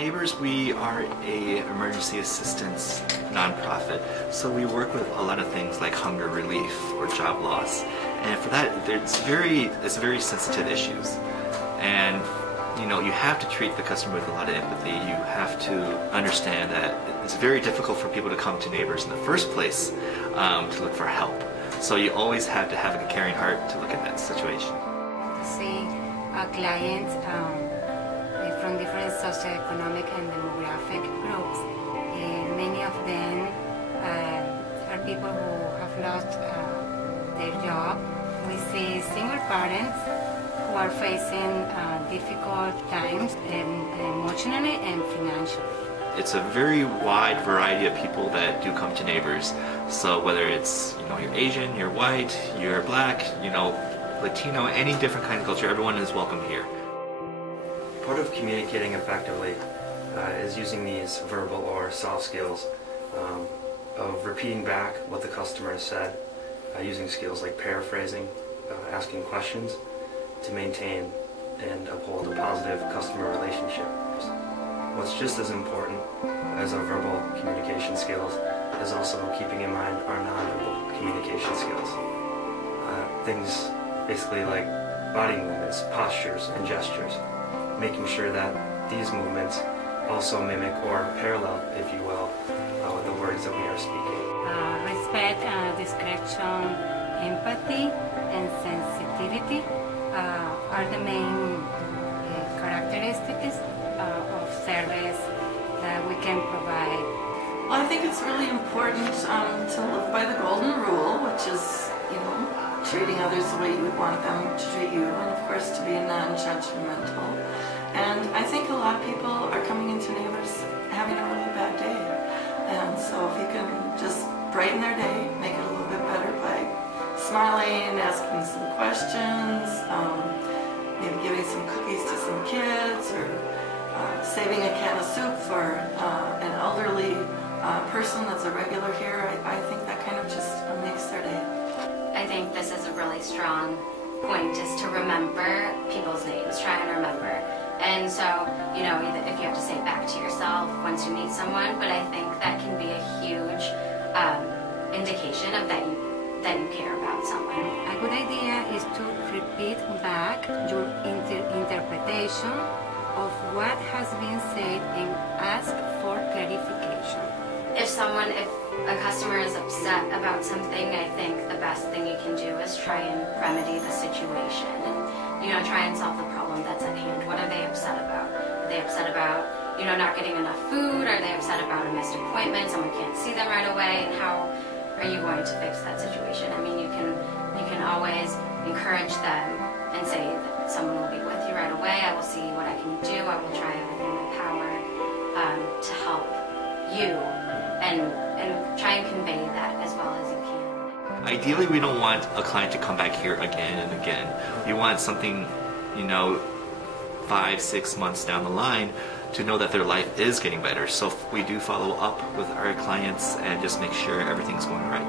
Neighbors, we are a emergency assistance nonprofit, so we work with a lot of things like hunger relief or job loss, and for that it's very sensitive issues, and you have to treat the customer with a lot of empathy. You have to understand that it's very difficult for people to come to Neighbors in the first place to look for help, so you always have to have a caring heart to look at that situation. To see clients from different socioeconomic and demographic groups. Many of them are people who have lost their job. We see single parents who are facing difficult times emotionally and financially. It's a very wide variety of people that do come to Neighbors. So whether it's you're Asian, you're white, you're black, Latino, any different kind of culture, everyone is welcome here. Part of communicating effectively is using these verbal or soft skills of repeating back what the customer has said, using skills like paraphrasing, asking questions to maintain and uphold a positive customer relationship. What's just as important as our verbal communication skills is also keeping in mind our nonverbal communication skills. Things basically like body movements, postures, and gestures. Making sure that these movements also mimic or parallel, if you will, the words that we are speaking. Respect, discretion, empathy, and sensitivity are the main characteristics of service that we can provide. Well, I think it's really important to live by the golden rule, which is, treating others the way you would want them to treat you, and of course to be non-judgmental. And I think a lot of people are coming into Neighbors having a really bad day. And so if you can just brighten their day, make it a little bit better by smiling, asking some questions, maybe giving some cookies to some kids, or saving a can of soup for an elderly person that's a regular here, I think that kind of just makes their day. I think this is a really strong point, is to remember people's names, try and remember. And so, if you have to say it back to yourself once you meet someone, but I think that can be a huge indication of that you care about someone. A good idea is to repeat back your interpretation of what has been said and ask for clarification. If a customer is upset about something, I think the best thing you can do is try and remedy the situation and try and solve the problem that's at hand. What are they upset about? Are they upset about not getting enough food? Are they upset about a missed appointment? Someone can't see them right away, and how are you going to fix that situation? I mean, you can always encourage them and say that someone will be with you right away. I will see what I can do. I will try everything in my power to help you, and try and convey that as well as you can. Ideally, we don't want a client to come back here again and again. We want something, 5-6 months down the line to know that their life is getting better. So we do follow up with our clients and just make sure everything's going right.